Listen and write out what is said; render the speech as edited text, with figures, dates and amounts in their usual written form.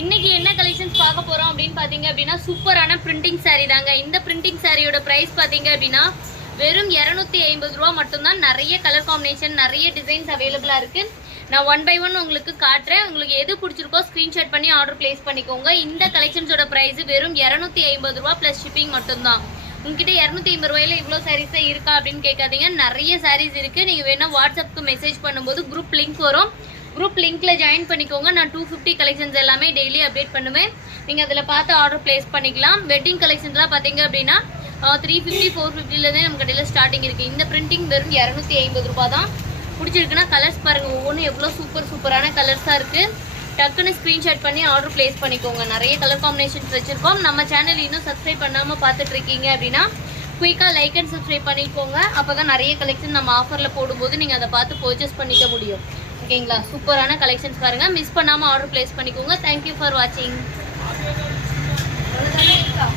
இன்னைக்கு என்ன கலெக்ஷன்ஸ் பார்க்க போறோம் அப்படின்னு பாத்தீங்க அப்படின்னா சூப்பரான பிரிண்டிங் சாரி தாங்க. இந்த பிரிண்டிங் சாரியோட பிரைஸ் பாத்தீங்க அப்படின்னா வெறும் 250 ரூபா மட்டும்தான். நிறைய கலர் காம்பினேஷன், நிறைய டிசைன்ஸ் அவைலபிளா இருக்கு. நான் ஒன் பை ஒன் உங்களுக்கு காட்டுறேன். உங்களுக்கு எது பிடிச்சிருக்கோ ஸ்கிரீன்ஷாட் பண்ணி ஆர்டர் பிளேஸ் பண்ணிக்கோங்க. இந்த கலெக்ஷன்ஸோட பிரைஸ் வெறும் 250 ரூபா பிளஸ் ஷிப்பிங் மட்டும்தான். உங்ககிட்ட 250 ரூபாயில இவ்வளோ சாரீஸ் இருக்கா அப்படின்னு கேட்காதீங்க. நிறைய சாரீஸ் இருக்கு. நீங்க வேணா வாட்ஸ்அப்க்கு மெசேஜ் பண்ணும்போது குரூப் லிங்க் வரும். குரூப் லிங்க்ல ஜாயின் பண்ணிக்கோங்க. நான் 250 கலெக்ஷன்ஸ் எல்லாமே டெய்லி அப்டேட் பண்ணுவேன். நீங்க அதில் பார்த்து ஆர்டர் பிளேஸ் பண்ணிக்கலாம். வெட்டிங் கலெக்ஷன்ஸ்லாம் பார்த்தீங்க அப்படின்னா 350 450லேருந்தே நம்ம கடையில் ஸ்டார்டிங் இருக்குது. இந்த பிரிண்டிங் வெறும் 250 ரூபா தான். பிடிச்சிருக்குன்னா கலர்ஸ் பாருங்கள், ஒவ்வொன்றும் எவ்வளோ சூப்பரான கலர்ஸாக இருக்குது. டக்குன்னு ஸ்க்ரீன்ஷாட் பண்ணி ஆர்டர் பிளேஸ் பண்ணிக்கோங்க. நிறைய கலர் காம்பினேஷன்ஸ் வச்சுருக்கோம். நம்ம சேனல் இன்னும் சப்ஸ்கிரைப் பண்ணாமல் பார்த்துட்டு இருக்கீங்க அப்படின்னா குயிக்காக லைக் அண்ட் சப்ஸ்கிரைப் பண்ணிக்கோங்க. அப்போ தான் நிறைய கலெக்ஷன் நம்ம ஆஃபரில் போடும்போது நீங்கள் அதை பார்த்து பர்ச்சேஸ் பண்ணிக்க முடியும். ஓகேங்களா? சூப்பரான கலெக்ஷன்ஸ் பாருங்கள், மிஸ் பண்ணாமல் ஆர்டர் பிளேஸ் பண்ணிக்கோங்க. தேங்க்யூ ஃபார் வாட்சிங்.